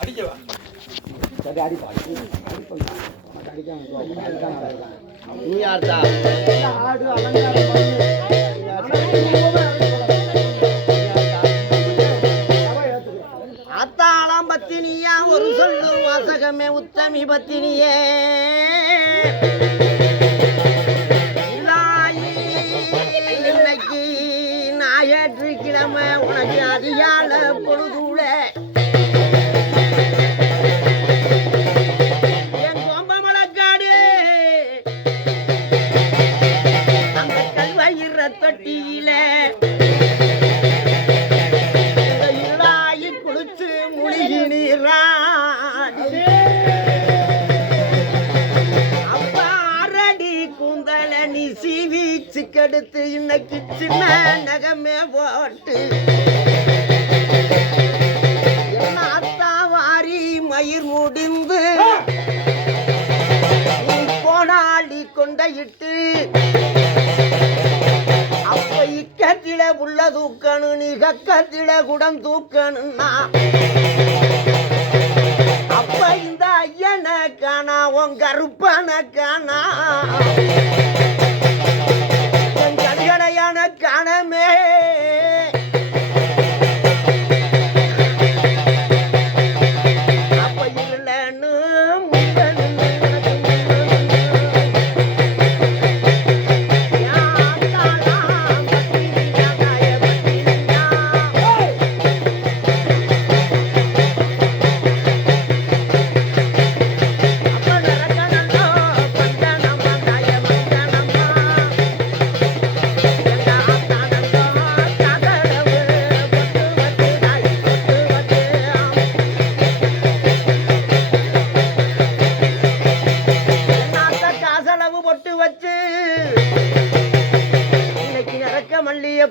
அடிக்கவா சரி அடிப்பா நீ யார்டா ஆடு அலங்காரம் அத்தாளாம் பத்தினியா ஒரு சொல்லு வாசகமே உத்தமி பத்தினியே இன்னைக்கு ஞாயிற்றுக்கிழமை உனக்கு அதிகால பொழுதுல என் கொம்பமலக்காடு அந்த கல்வயிற தொட்டியில கெடுத்து இன்னைக்கு சின்ன நகமே போட்டு அத்தா வாரி மயிர் முடிந்து போனாளி கொண்டையிட்டு அப்ப இக்கத்தில உள்ள தூக்கணும் நீ கக்கத்தில குடம் தூக்கணும்னா அப்ப இந்த ஐயனை காணா உன் கருப்பனை காணா கடையான காணமே அப்ப இல்லன்னு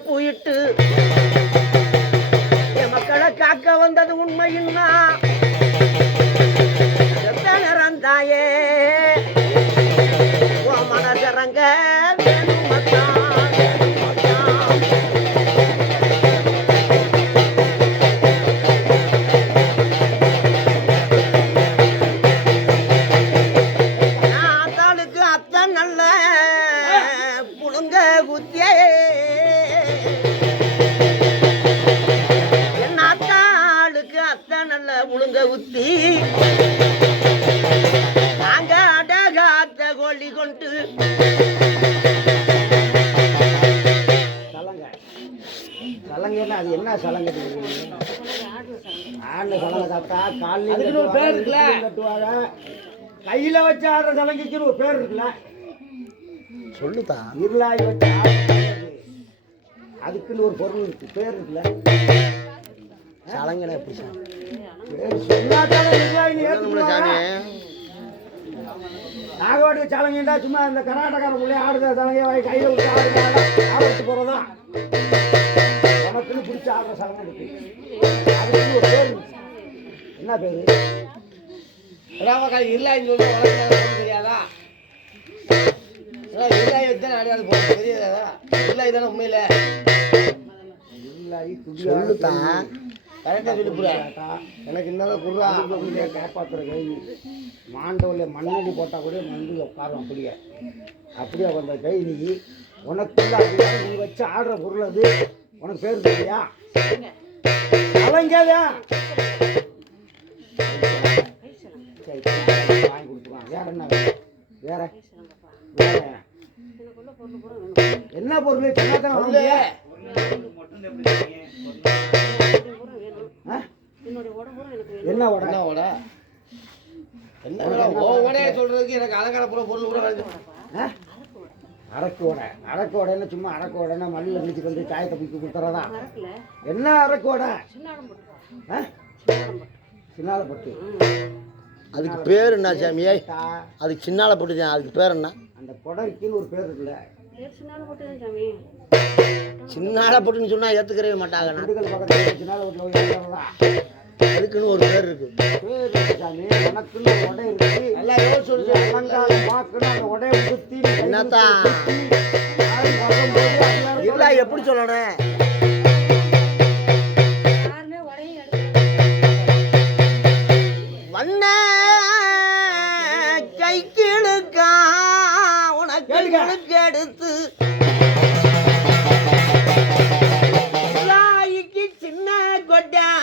போயிட்டு என் மக்களை காக்க வந்தது உண்மையின்னா தாயே மனசரங்க அத்தாளுக்கு அத்தான் நல்ல புழுங்க குத்தியே உளுங்க உத்தி நாங்க அடகாத்த கொல்லி கொண்டு சலங்கைன்னா அது என்ன சலங்கை ஆடுன சலங்கை தாத்தா காலையில் கட்டுவாங்க கையில வச்சு ஆடுற சலங்கைக்குன்னு ஒரு பேர் இருக்குல்ல சொல்லுதா இருளாய் வச்சு அதுக்குன்னு ஒரு பொருள் இருக்கு பேர் இருக்குல்ல சலங்கனை எப்படி நாகவாடி சலங்கா சும்மா இந்த கர்நாடகார பிள்ளை ஆடுற சலங்கை கையில் விட்டு ஆடுறது போறதா நமக்குன்னு பிடிச்ச ஆடுற சலங்கை இருக்கு அதுக்குன்னு ஒரு பேர் என்ன பேரு இருளாயின்னு சொல்லி தெரியாதா இருளாய் வச்சுதான் அடையாளம் போட தெரியாதா இருளாய் தானே உண்மையில இருளாய் சொல்லுதான் கரெக்டாக சொல்லிப்புறா எனக்கு இருந்தாலும் குர்ரா காப்பாற்றுற கைதி மாண்டவளில் மண்ணடி போட்டால் கூட மண்டி உட்காரும் அப்படியே வந்த கைதி உனக்குள்ள நீ வச்சு ஆடுற பொருள் அது உனக்கு பேர் தெரியா அவங்கதா சரி வாங்கி கொடுத்துருவான் வேற என்ன வேற வேற என்ன பொருள் சின்னத்தனை வாங்க என்ன உடை என்ன உடைய சொல்றதுக்கு எனக்கு அலங்கார பொருள் கூட அரக்கு உடைன்னு சும்மா அரக்கு உடைன்னா மல்லியில் நினைச்சிட்டு வந்து சாயத்தை பிடிச்சி கொடுத்துறதா என்ன அரக்கு உடை சின்னால பட்டு அதுக்கு பேர் என்ன சாமியே அதுக்கு சின்னால பட்டு தான் அதுக்கு பேர் என்ன அந்த புடவைக்குன்னு ஒரு பேர் இருக்குல்ல சின்னால பட்டுன்னு சொன்னா ஏத்துக்கவே மாட்டாங்க சின்னால பட்டு அதுக்குன்னு ஒரு பேர் இருக்கு சாமி உனக்குன்னு ஒரு உடை இருக்கு நல்லா யோசிச்சு அலங்காரம் பார்க்கணும் அந்த உடையை உடுத்தி என்னத்தான் இல்லை எப்படி சொல்லணும்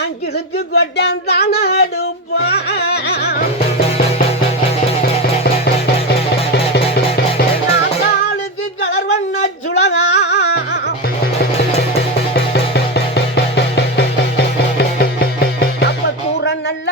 நான் கிழக்கு கொட்டேன் தானே எடுப்பான் கலர் வண்ண சுடனா அப்ப கூற நல்ல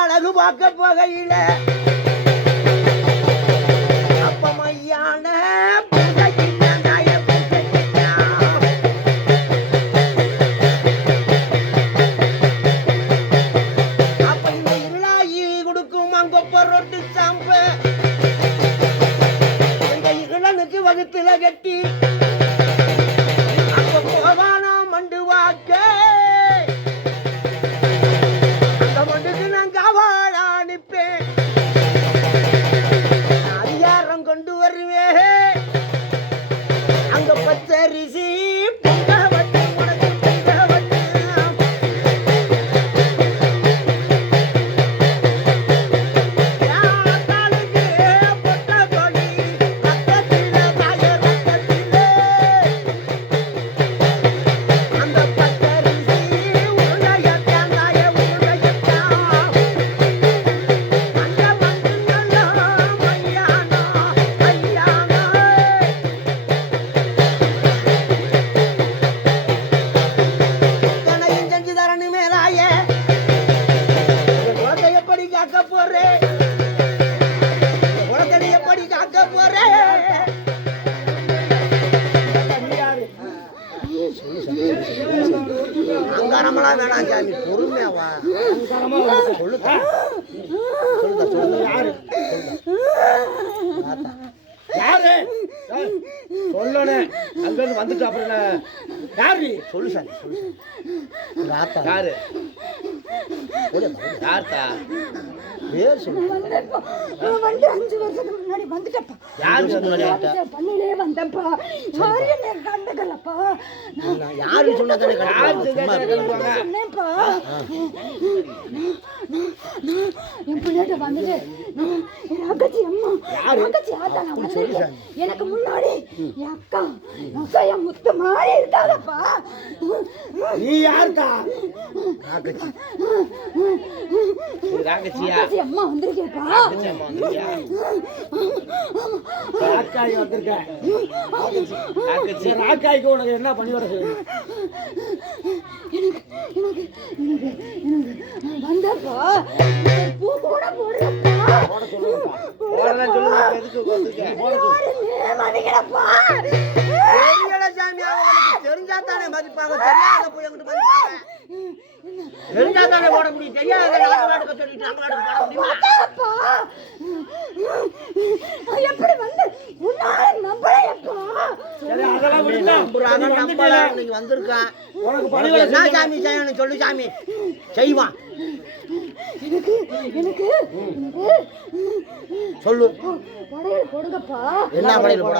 அழகு பார்க்க போகையில அப்ப மையான அப்ப இந்த இருளாயி கொடுக்கும் அங்கொப்ப ரொட்டு சாம்ப இந்த இளனுக்கு வகுத்துல கட்டி அப்ப போவானா மண்டு வாக்க அதிகாரம் கொண்டு வருவேன் அங்க பச்சரிசி பொங்கவட்டு உனக்கு பொங்கவட்டு யாத்தாளுக்கு பொட்ட கொடி பக்கத்தில தாய பக்கத்தில அந்த பச்சரிசி உருளையத்தான் தாய உருளையத்தான் அங்காரமெல்லாம் வேணாம் சாமி பொறுமையாவா சொல்லுதா யாரு யாரு சொல்லணே அங்க இருந்து வந்துட்டு அப்புறம் யாரு சொல்லு சாமி சொல்லு ராத்தா யாரு யார்த்தா பேர் சொல்லு வந்து 5 வருஷத்துக்கு முன்னாடி வந்துட்டப்பா யாரு பண்ணிலே வந்தப்பா யாரு என்ன கண்டுக்கலப்பா யாரு சொன்னதானே சொன்னேன்ப்பா என் பிள்ளைகிட்ட வந்துட்டு என் அக்கச்சி அம்மா அக்கச்சி ஆத்தா நான் வந்திருக்கேன் எனக்கு முன்னாடி என் அக்கா என் முத்து மாதிரி இருக்காதப்பா நீ யார்த்தா அக்கச்சி அம்மா வந்திருக்கேப்பா ராக்காய் வந்திருக்கேன் ராக்காய்க்கு உனக்கு என்ன பண்ணி வர எனக்கு எனக்கு எனக்கு எனக்கு வந்தப்பா பூ கூட போடுறப்பா தெரிஞ்சாத்தானே மதிப்பாங்க தெரியாத போய் எங்கிட்ட மதிப்பாங்க தெரிஞ்சாத்தானே போட முடியும் தெரியாத எப்படி வந்து வந்திருக்கான் என்ன சாமி செய்யணும் சொல்லு சாமி செய்வான் எனக்கு எனக்கு சொல்லு படையல் போடுங்கப்பா என்ன படையல் போட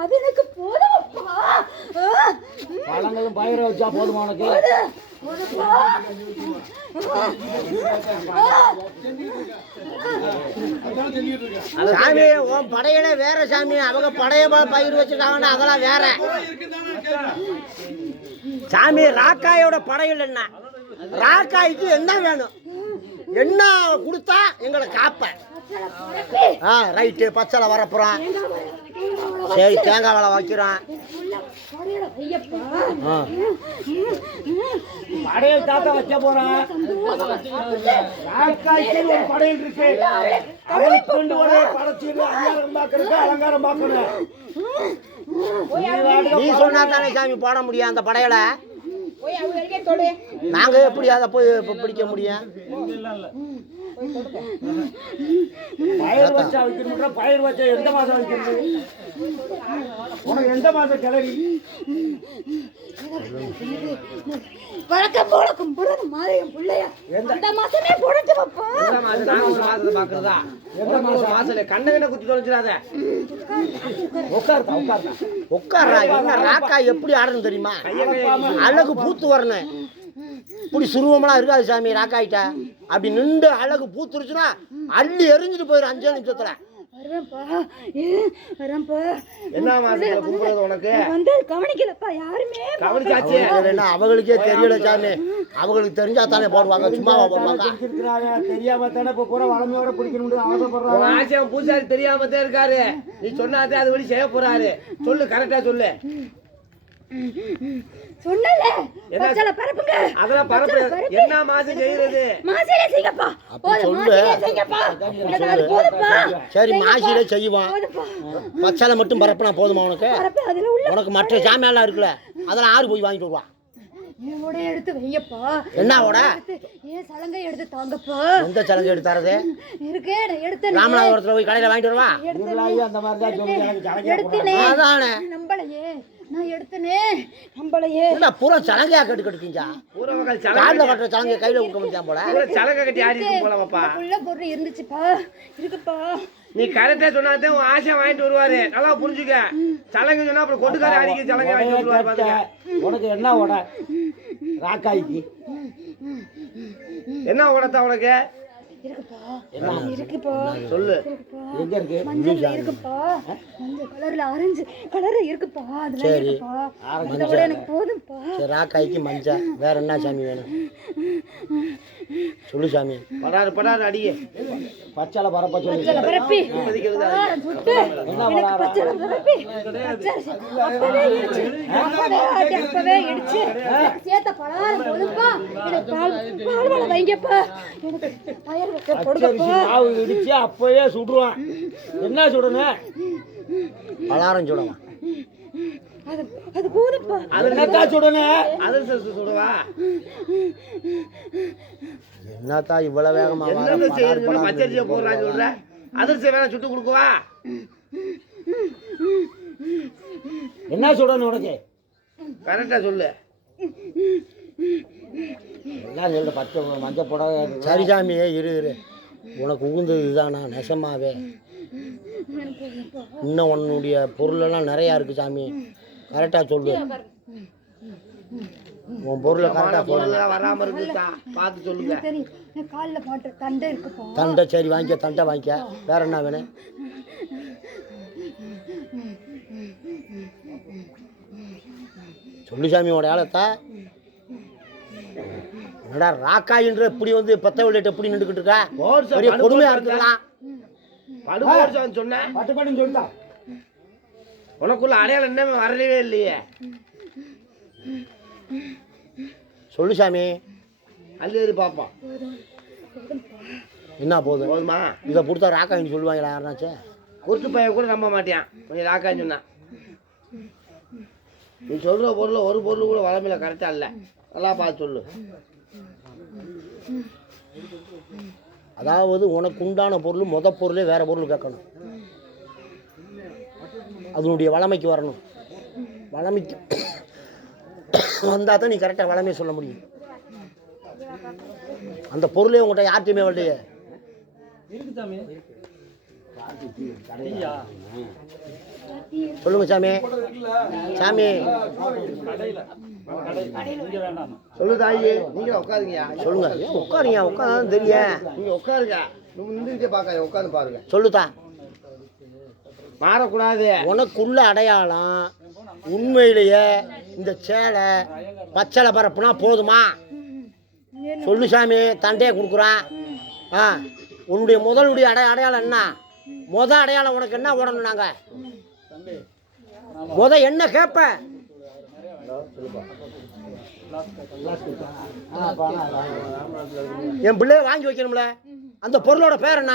அது எனக்கு போதுமப்பா பழங்களும் பயிர வச்சா போதுமா உனக்கு சாமி உன் படையில வேற சாமி அவங்க படைய பயிர் வச்சிருக்காங்கன்னா அதெல்லாம் வேற சாமி ராக்காயோட படையில் என்ன ராக்காய்க்கு என்ன வேணும் என்ன கொடுத்தா எங்களை காப்ப ஆ ரைட்டு பச்சளை வரப்புறோம் சரி தேங்காய் வலை வைக்கிறோம் படையல் தாத்தா வைக்க போறான் ராக்காய்க்கு ஒரு படையல் இருக்கு அவளுக்கு கொண்டு வர படைச்சிட்டு அலங்காரம் பார்க்கறதுக்கு அலங்காரம் பார்க்கணும் நீ சொன்னா தானே சாமி போட முடியும் அந்த படையலை நாங்க எப்படி அதை போய் பிடிக்க முடியும் பயிர் வச்சா வைக்கணும் பயிர் வச்சா எந்த மாசம் வைக்கிறது உனக்கு எந்த மாசம் கிளறி வழக்கம் போல கும்பிடுறது மாதிரி என் பிள்ளையா எந்த மாசமே போடட்டு பாப்பா மாசத்தை பாக்குறதா எந்த மாசம் கண்ணை குத்தி தொலைச்சிடாத உட்கார்றா என்ன ராக்கா எப்படி ஆடணும் தெரியுமா அழகு பூத்து வரணும் இப்படி சுருவமெல்லாம் இருக்காது சாமி ராக்காயிட்ட அப்படி நின்று அழகு பூத்துருச்சுன்னா அள்ளி எரிஞ்சிட்டு போயிடும் 5 நிமிஷத்துல என்ன மாசத்துல கும்பிடுறது உனக்கு வந்து கவனிக்கலப்பா யாருமே கவனிச்சாச்சு அவங்களுக்கே தெரியல சாமி அவங்களுக்கு தெரிஞ்சா தானே போடுவாங்க சும்மாவா போடுவாங்க தெரியாம தானே இப்ப பூரா வளமையோட பிடிக்கணும்னு ஆசைப்படுறாங்க ஆசியம் பூசாரி தெரியாமத்தே இருக்காரு நீ சொன்னாதே அது வழி செய்ய போறாரு சொல்லு கரெக்டா சொல்லு சொன்னல பச்சளை பரப்புங்க அதெல்லாம் பரப்பு என்ன மாசம் செய்யறது மாசிலே செய்யப்பா சொல்லு செய்யப்பா அது போதுப்பா சரி மாசிலே செய்வான் பச்சளை மட்டும் பரப்புனா போதுமா உனக்கு பரப்பு அதுல உள்ள உனக்கு மற்ற சாமியெல்லாம் இருக்குல்ல அதெல்லாம் ஆறு போய் வாங்கிட்டு வருவான் ஏவோட எடுத்து வையப்பா என்னவோட ஏன் சலங்கை எடுத்து தாங்கப்பா எந்த சலங்கை எடுத்து தரது இருக்கே நான் எடுத்தேன் ராமநாதபுரத்துல போய் கடையில வாங்கிட்டு வருவா அந்த மாதிரி தான் சொல்லி எனக்கு ஜனங்க எடுத்தேனே அதானே நம்பளையே நான் எடுத்தனே நம்பளையே என்ன பூரா சலங்கையா கட்டுக்கிட்டீங்க பூரா மக்கள் காலில் கட்டுற சலங்கை கையில கொடுக்க முடியாம போல சலகை கட்டி ஆடி போலாமாப்பா உள்ள பொருள் இருந்துச்சுப்பா இருக்குப்பா நீ கரெக்டா சொன்னாதே உன் ஆசையா வாங்கிட்டு வருவாரு நல்லா புரிஞ்சுக்க சலங்கை சொன்னா அப்புறம் கொட்டுக்கார அடிக்க சலங்கை வாங்கிட்டு வருவாரு பாத்துக்க உனக்கு என்ன உட ராக்காய்க்கு என்ன உடத்தா உனக்கு இருக்குப்பா சொல்லு எங்க இருக்கு மஞ்சள் இருக்குப்பா மஞ்சள் கலர்ல ஆரஞ்சு கலர்ல இருக்குப்பா அதெல்லாம் இருக்குப்பா அதோட எனக்கு போதும்ப்பா சரி ராக்காய்க்கு மஞ்சள் வேற என்ன சாமி வேணும் சொல்லு சாமி படாரு அடியே பச்சளை பரப்ப சொல்லு பச்சளை பரப்பி சுட்டு எனக்கு பச்சளை பரப்பி அப்பவே இடிச்சு சேர்த்த பலாரம் போதுப்பா எனக்கு பால் வளை வைங்கப்பா எனக்கு பயிர் வைக்க கொடுங்கப்பா இடிச்சு அப்பவே சுடுவான் என்ன சுடணும் பலாரம் சுடலாம் அது போதுப்பா அது என்னத்தா சுடணும் அதிர்ஷ்டம் சுடுவா என்னத்தா இவ்வளவு வேகமா என்ன செய்யணும் பச்சரிசியை போடுறான்னு சொல்ற அதிர்ஷ்டம் வேணா சுட்டு கொடுக்குவா என்ன சுடணும் உனக்கு கரெக்டா சொல்லு எல்லாம் சொல்ல பச்சை மஞ்சள் போட சரி சாமி இரு உனக்கு உகுந்தது இதுதானா நெசமாவே இன்னும் உன்னுடைய பொருளெல்லாம் நிறையா இருக்குது சாமி கரெக்டாக சொல்லு உன் பொருளை கரெக்டாக போடல வராம இருக்குதா பார்த்து சொல்லுங்க தெரியும் காலில் பாட்டு தண்டை இருக்குப்பா தண்டை சரி வாங்கிக்க தண்டை வாங்கிக்க வேற என்ன வேணும் சொல்லு சாமி உடைய ஆளத்தா என்னடா ராக்காயின்ற இப்படி வந்து பத்த விளையாட்டு எப்படி நின்றுக்கிட்டு இருக்கா பெரிய கொடுமையா இருக்கலாம் சொன்னேன் பட்டுப்பாட்டுன்னு சொல்லிட்டா உனக்குள்ள அடையாளம் என்ன வரவே இல்லையே சொல்லு சாமி அல்லேரி பாப்பா என்ன போதும் போதுமா இதை கொடுத்தா ராக்காயின்னு சொல்லுவாங்களா யாருனாச்சும் குருட்டு பையன் கூட நம்ப மாட்டேன் கொஞ்சம் ராக்கான்னு சொன்னா நீ சொல்ற பொருள் ஒரு பொருள் கூட வளமையில கரெக்டா இல்லை நல்லா பார்த்து சொல்லு அதாவது உனக்கு உண்டான பொருள் பொருளே வேற பொருள் கேட்கணும் அதனுடைய வளமைக்கு வரணும் வளமைக்கு வந்தால் தான் நீ கரெக்டாக வளமையை சொல்ல முடியும் அந்த பொருளே உங்கள்கிட்ட யார்ட்டையுமே வரலையே சொல்லுங்க சாமி சாமி சொல்லு தாயி நீங்க உட்காருங்க சொல்லுங்க உட்காருங்க உட்காந்து தெரியும் நீங்க உட்காருங்க நின்றுக்கிட்டே பார்க்காத உட்காந்து பாருங்க சொல்லுதா மாறக்கூடாது உனக்குள்ள அடையாளம் உண்மையிலேயே இந்த சேலை பச்சளை பரப்புனா போதுமா சொல்லு சாமி தண்டையை கொடுக்குறான் ஆ உன்னுடைய அடையாளம் என்ன? அடையாளம் உனக்கு என்ன ஓடணும்? நாங்கள் என்ன கேட்ப? என் பிள்ளைய வாங்கி வைக்கணும்ல. அந்த பொருளோட பேர் என்ன?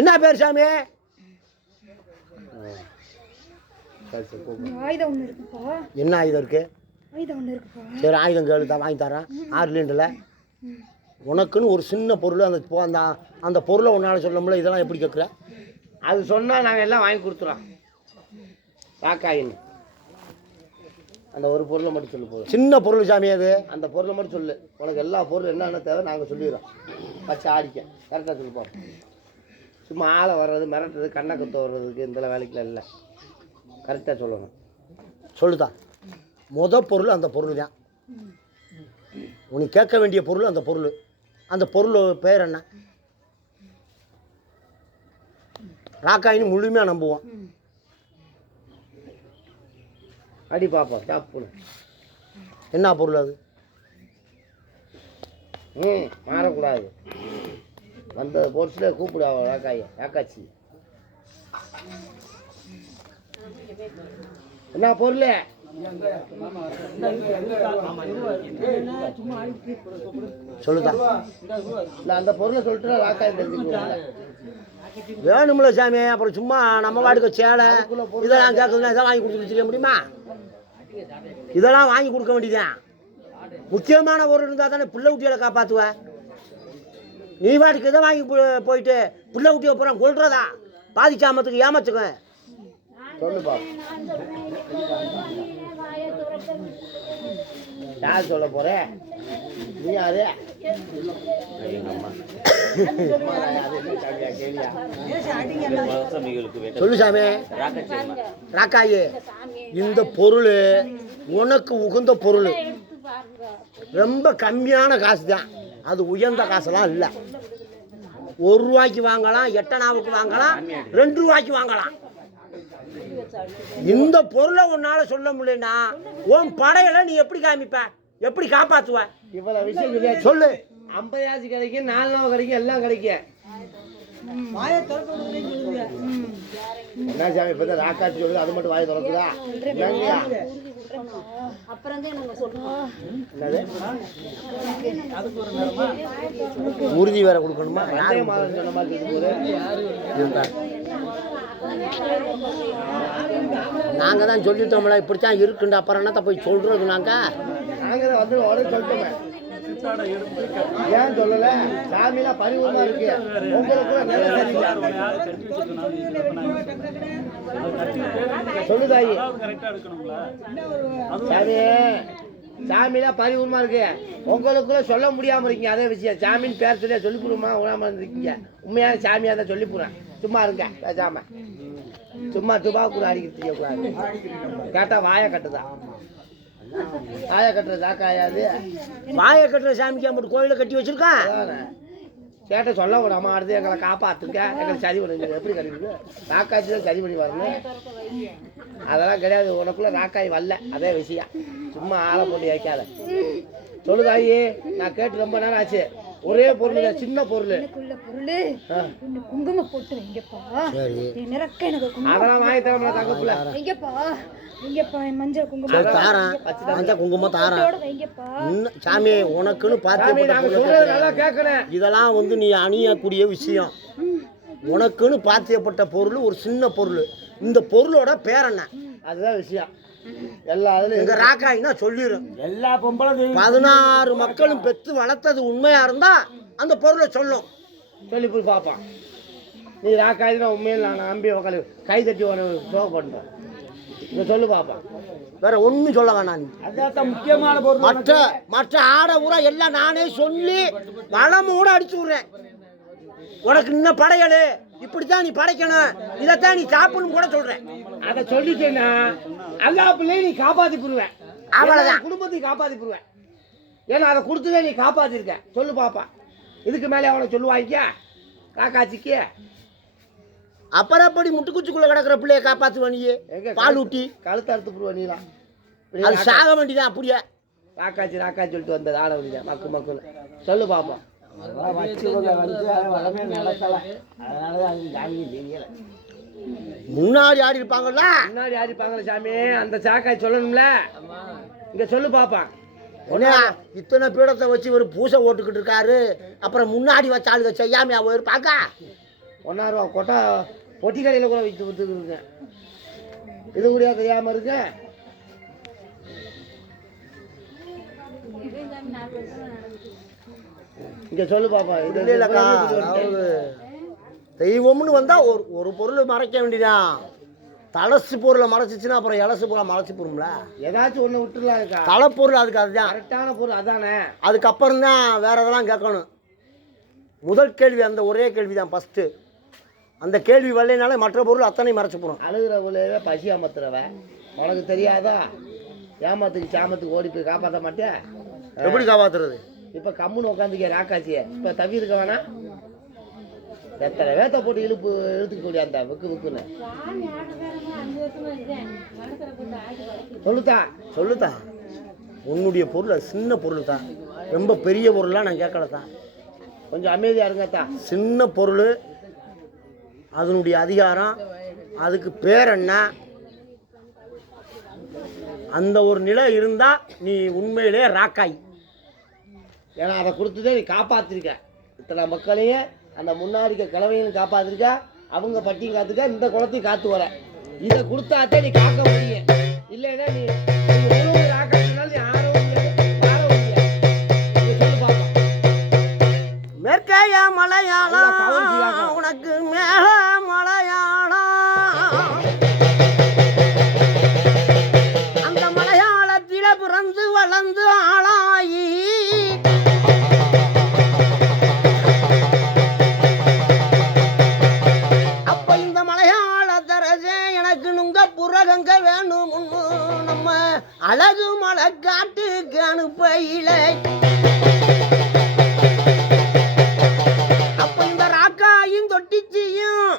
என்ன பேர் சாமி? என்ன ஆயுதம் இருக்கு? சரி, ஆயுதம் கேளு, தான் வாங்கி தரேன். 6 லிண்டரில் உனக்குன்னு ஒரு சின்ன பொருள். அந்த பொருளை உன்னால் சொல்லணும்ல. இதெல்லாம் எப்படி கேட்குற? அது சொன்னால் நாங்கள் எல்லாம் வாங்கி கொடுத்துறோம். ராக்காயின்னு அந்த ஒரு பொருளை மட்டும் சொல்லு போதும். சின்ன பொருள் சாமி அது. அந்த பொருளை மட்டும் சொல்லு. உனக்கு எல்லா பொருளும் என்னென்ன தேவை நாங்கள் சொல்லிடுறோம். வச்சு ஆடிக்க கரெக்டாக சொல்லுப்போம். சும்மா ஆளை வர்றது, மிரட்டுறது, கண்ணை குத்த வர்றதுக்கு இந்த வேலைக்குலாம் இல்லை. கரெக்டாக சொல்லணும். சொல்லுதான். பொருள் அந்த பொருள் தான். உனக்கு கேட்க வேண்டிய பொருள் அந்த பொருள். அந்த பொருள் பேர் என்ன? ராக்காயின்னு முழுமையாக நம்புவோம். அடி பாப்பா சாப்பிடு. என்ன பொருள் அது? மாறக்கூடாது. அந்த பொருட்ஸில் கூப்பிடுவா ராக்காயை. ராக்காச்சி என்ன பொருள்? சொல்லுதான். இல்லை அந்த பொருளை சொல்லிட்டு ராக்காய் தெரிஞ்சுக்குவாங்க. வேணும்ல சாமி. அப்புறம் சும்மா நம்ம வாட்டுக்கு சேலை இதெல்லாம் கேட்குதுன்னா இதெல்லாம் வாங்கி கொடுத்து தெரிய முடியுமா? இதெல்லாம் வாங்கி கொடுக்க வேண்டியதான். முக்கியமான பொருள் இருந்தால் தானே பிள்ளை குட்டிகளை காப்பாற்றுவ. நீ வாட்டுக்கு இதை வாங்கி போயிட்டு பிள்ளை குட்டியை போகிறான் கொள்றதா? பாதிக்காமத்துக்கு ஏமாத்துக்க. சொல்லுப்பா. யார் சொல்ல போற? நீ யாரு? சொல்லு சாமி. ராக்காயி, இந்த பொருள் உனக்கு உகந்த பொருள். ரொம்ப கம்மியான காசு தான். அது உயர்ந்த காசுலாம் இல்லை. 1 ரூபாய்க்கு வாங்கலாம், 8 அணாவுக்கு வாங்கலாம், 2 ரூபாய்க்கு வாங்கலாம். இந்த பொருளை உன்னால சொல்ல முடியலன்னா உன் படையில நீ எப்படி காமிப்ப? எப்படி காப்பாற்றுவ? இவ்வளவு விஷயம் சொல்லு. 50 கிடைக்கும், 4 நாள் கிடைக்கும், எல்லாம் கிடைக்கும். என்ன சாமி இப்ப ராக்காச்சி சொல்லுது, அது மட்டும் வாய் திறக்குதா? உறுதி வேற கொடுக்கணுமா? சொன்ன மாதிரி நாங்க தான் சொல்லிட்டோம்ல இப்படித்தான் இருக்குண்டு. அப்புறம் என்னத்த போய் சொல்றது? நாங்க வந்து உடனே சொல்லிட்டோமே. ஏன் சொல்லல? சாமிலாம் பரிவுமா இருக்கு. சொல்லுதாயி சாமி, சாமிலாம் பரிவுமா இருக்கு. உங்களுக்குள்ள சொல்ல முடியாம இருக்கீங்க. அதே விஷயம் சாமின்னு பேர் சொல்லியா சொல்லி போடுமா? உணாம இருக்கீங்க. உண்மையான சாமியா தான் சொல்லி போறேன். சும்மா இருங்க பேசாம. சும்மா துபாக்கூட அடிக்கிறது தெரியக்கூடாது. கேட்டா வாயை கட்டுதான். வாயை கட்டுற சாக்காயாது. வாயை கட்டுற சாமிக்கு மட்டும் கோயிலை கட்டி வச்சிருக்கான். கேட்ட சொல்ல விடாம அடுத்து எங்களை காப்பாத்துங்க, எங்களை சரி பண்ணி. எப்படி கட்டிருக்கு? ராக்காய்ச்சி தான் சரி பண்ணி வரணும். அதெல்லாம் கிடையாது. உனக்குள்ள ராக்காய் வரல. அதே விஷயம். சும்மா ஆளை போட்டு வைக்காத. சொல்லுதாயி, நான் கேட்டு ரொம்ப நேரம் ஆச்சு. ஒரே பொருள், சின்ன பொருள். குங்கும போட்டு வைங்கப்பா. அதெல்லாம் வாங்கி தர தங்கப்புல வைங்கப்பா. வைங்கப்பா, மஞ்சள் குங்குமம் மஞ்சள் குங்குமம் தாரேன். சாமி உனக்குன்னு பார்த்து இதெல்லாம் வந்து நீ அணியக்கூடிய விஷயம். உனக்குன்னு பாத்தியப்பட்ட பொருள் ஒரு சின்ன பொருள். இந்த பொருளோட பேர் என்ன? அதுதான் விஷயம். எல்லா அதுல எங்க ராக்காயினா சொல்லிடும். எல்லா பொம்பளை 16 மக்களும் பெற்று வளர்த்தது உண்மையா இருந்தா அந்த பொருளை சொல்லும். சொல்லி போய் பார்ப்பான். நீ ராக்காயினா உண்மையில நான் நம்பி உட்காந்து கை தட்டி சோக பண்றேன். இதை சொல்லு பாப்பா. வேற ஒன்றும் சொல்ல வேணாம். நீ அதான் முக்கியமான பொருள். மற்ற ஆடை ஊரா எல்லாம் நானே சொல்லி வளமோட அடிச்சு விடுறேன். உனக்கு இன்னும் படையலு இப்படித்தான் நீ படைக்கணும், இதைத்தான் நீ சாப்பிடணும் கூட சொல்றேன். அதை சொல்லிட்டேன்னா எல்லா பிள்ளையும் நீ காப்பாத்தி போடுவேன். அவ்வளவுதான். குடும்பத்தையும் காப்பாத்தி போடுவேன். ஏன்னா அதை கொடுத்ததே நீ காப்பாத்திருக்க. சொல்லு பாப்பா. இதுக்கு மேலே அவனை சொல்லுவாங்க காக்காச்சிக்கு. அப்புறம் எப்படி முட்டுக்குச்சிக்குள்ள கிடக்குற பிள்ளைய காப்பாத்துவ நீ? பால் ஊட்டி கழுத்து அறுத்து போடுவ நீலாம். அது சாக வேண்டியதான். அப்படியே ராக்காச்சி ராக்காச்சி சொல்லிட்டு வந்தது ஆட முடியல மக்கு மக்குன்னு சொல்லு பார்ப்போம். அதெல்லாம் வச்சு வந்து வளமே நடத்தலை, அதனால தான் அது சாமிக்கு தெரியலை. முன்னாடி ஆடி இருப்பாங்கல்ல, முன்னாடி ஆடிப்பாங்களே சாமி, அந்த சாக்காய் சொல்லணும்ல. இங்க சொல்லு பாப்பான். என்ன இத்தனை பீடத்தை வச்சு ஒரு பூசை ஓட்டுக்கிட்டு இருக்காரு, அப்புறம் முன்னாடி வச்ச ஆளுங்க செய்யாமையா போயிரு பார்க்க. 1,000 ரூபா கொட்டா பொட்டி கடையில் கூட விற்று விற்றுருங்க. இது கூட தெரியாம இருக்க. இங்க சொல்லு பாப்பா. இது இல்லைல்லக்கா, அதாவது தெய்வம்னு வந்தா ஒரு பொருள் மறைக்க வேண்டியதான். தலசு பொருளை மறைச்சிச்சுன்னா அப்புறம் இலசு பொருளை மறைச்சி போடும்ல. ஏதாச்சும் ஒன்று விட்டுலாம் இருக்கா. தலைப்பொருள் அதுக்கு அதுதான் கரெக்டான பொருள் அதானே. அதுக்கப்புறம் தான் வேற எதெல்லாம் கேட்கணும். முதல் கேள்வி அந்த ஒரே கேள்வி தான் ஃபஸ்ட்டு. அந்த கேள்வி வரலைனாலே மற்ற பொருள் அத்தனை மறைச்சி போடும். அழுகிறவளவே பசி அமர்த்துறவ உனக்கு தெரியாதா? ஏமாத்துக்கு சாமத்துக்கு ஓடி போய் காப்பாற்ற மாட்டேன். எப்படி காப்பாத்துறது? இப்போ கம்முன்னு உட்காந்துக்க ராக்காச்சியை. இப்போ தவி இருக்க வேணா. எத்தனை வேத்த போட்டு இழுத்துக்க கூடிய அந்த விக்கு விக்குன்னு சொல்லுதான். உன்னுடைய பொருள் அது சின்ன பொருள் தான், ரொம்ப பெரிய பொருள்லாம் நான் கேட்கல தான். கொஞ்சம் அமைதியாக இருங்கத்தான். சின்ன பொருள், அதனுடைய அதிகாரம், அதுக்கு பேர் என்ன, அந்த ஒரு நிலை இருந்தால் நீ உண்மையிலே ராக்காய். ஏன்னா அதை கொடுத்துதான் நீ காப்பாற்றிருக்க. இத்தனை மக்களையும் அந்த முன்னாடிக்க கிழவையும் காப்பாற்றிருக்க, அவங்க பட்டியும் காத்துக்க, இந்த குளத்தையும் காத்து வர. இதை கொடுத்தாத்தே நீ காக்க முடியும். இல்லைன்னா நீ ராக்காத்தினால நீ ஆரவும் வாழ முடியாது. சொல்லு பார்ப்போம். மேற்கையா மலையாளம் உனக்கு மேல மலையாளம், அந்த மலையாளத்தில பிறந்து வளர்ந்து ஆளாயி அப்ப இந்த மலையாள தரசே எனக்கு நுங்க புறகங்க வேணும். நம்ம அழகு மலை காட்டுக்கு அனுப்பையில தொட்டிச்சியும்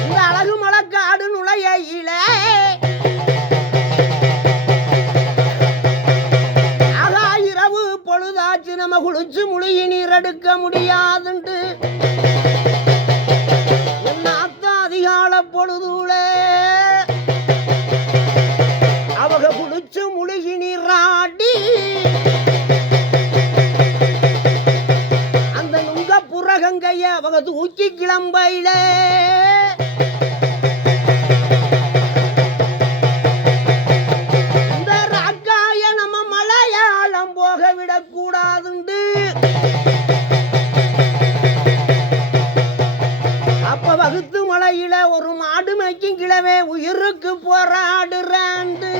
இந்த அழகு மலைக்காடு நுழையில ஆகா இரவு பொழுதாச்சு நம்ம குளிச்சு முழுகி நீர் எடுக்க முடியாதுண்டு என்னாத்த அதிகால பொழுதுல அவங்க குளிச்சு முழுகி நீராடி புறகங்கைய அவங்க தூக்கி கிளம்பையில இந்த ராக்காய நம்ம மலையாளம் போக விடக்கூடாதுண்டு. அப்ப வகுத்து மலையில ஒரு மாடு மேய்க்கும் கிழவே உயிருக்கு போராடுறாண்டு.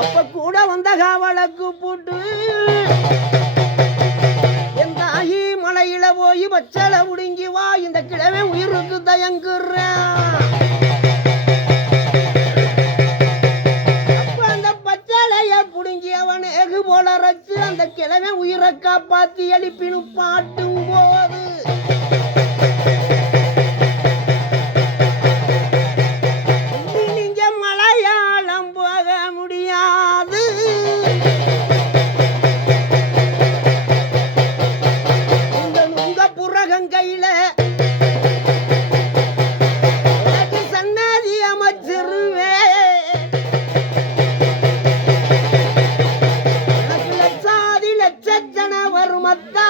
அப்ப கூட வந்த காவலுக்கு போட்டு என் தாயி மலையில போய் பச்சளை முடிங்கி வா, இந்த கிழமை உயிருக்கு தயங்குறான். அப்ப அந்த பச்சளைய புடுங்கி அவன் எகு போல ரச்சு அந்த கிழமை உயிரை காப்பாத்தி எழுப்பினு பாட்டும் போது நீங்க மலையாளம் போக முடியாது. புறகங்கையில சன்னதி அமைச்சிருவே, லட்சாதி லட்சஜன வருமத்தா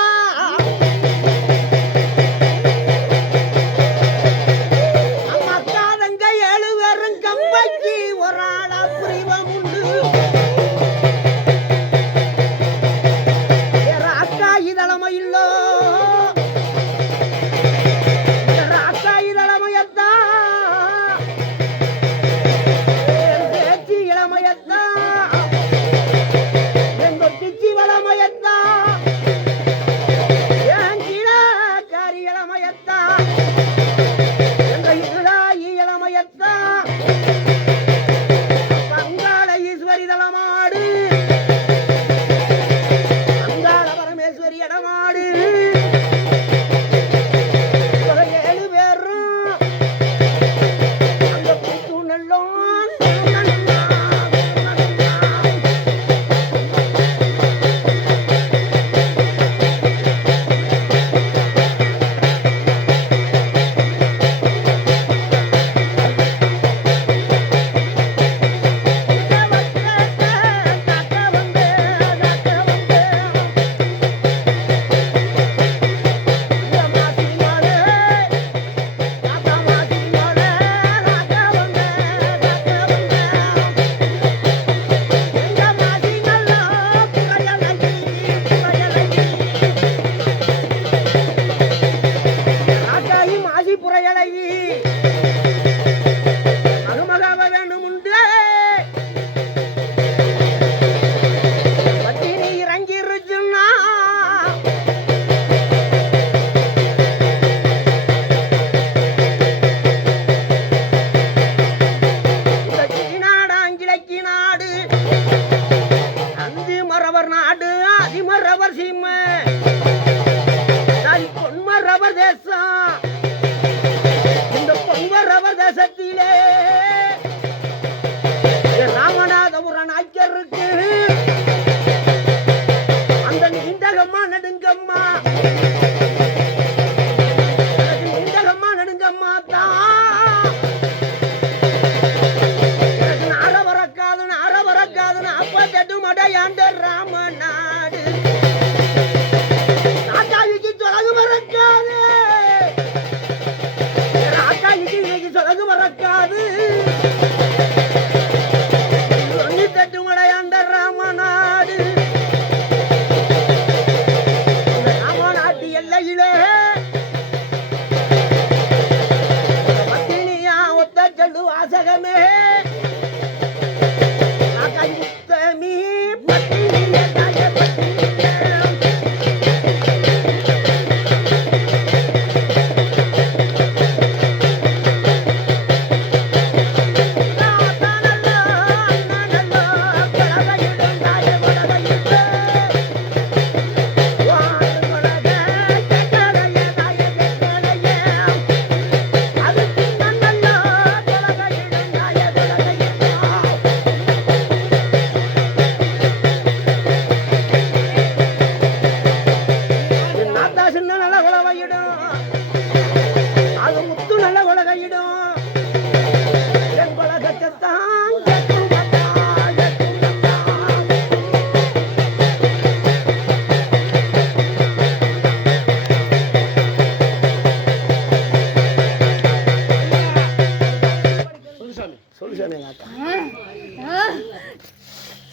விளையாண்ட ராமநாடு ராக்காய்க்கு தொடங்கு மறக்காது ராக்காய்க்கு இன்னைக்கு தொடங்கு மறக்காது தட்டு விளையாண்ட ராமநாடு ராமநாட்டு எல்லையிலே பத்தினியா ஒத்த சொல்லு வாசகமே முத்தமி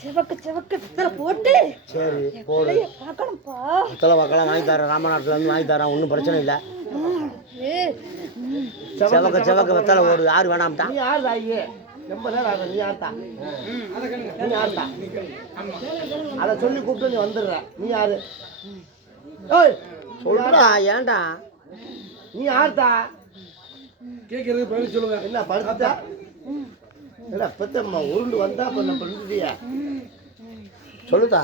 சிவக்கு சிவக்கு பித்தளை போட்டு சரி போடு பார்க்கணும்ப்பா. பித்தளை பார்க்கலாம் வாங்கி தரேன் ராமநாட்டில் இருந்து வாங்கி தரேன் ஒன்றும் பிரச்சனை இல்லை செவக்க செவக்க வெத்தலை ஓடு யாரு வேணாம்ட்டா நீ யார் தாயி ரொம்ப நேரம் ஆகும் நீ யார்த்தா நீ யார்த்தா அதை சொல்லி கூப்பிட்டு நீ வந்துடுற நீ யாரு ஏய் சொல்றா ஏன்டா நீ யார்த்தா கேட்கறது பதில் சொல்லுங்க. என்ன படுத்தா என்ன பெத்தம்மா உருண்டு வந்தா அப்ப நம்ம நின்றுட்டியா சொல்லுதா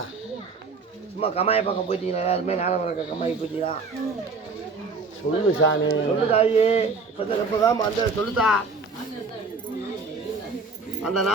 சும்மா கமாய பக்கம் போயிட்டீங்களா எல்லாருமே நாளை வர கமாய் போயிட்டீங்களா சொல்லு சாமி சொல்லுதாயி இப்பதான் அந்த சொல்லுதா அந்த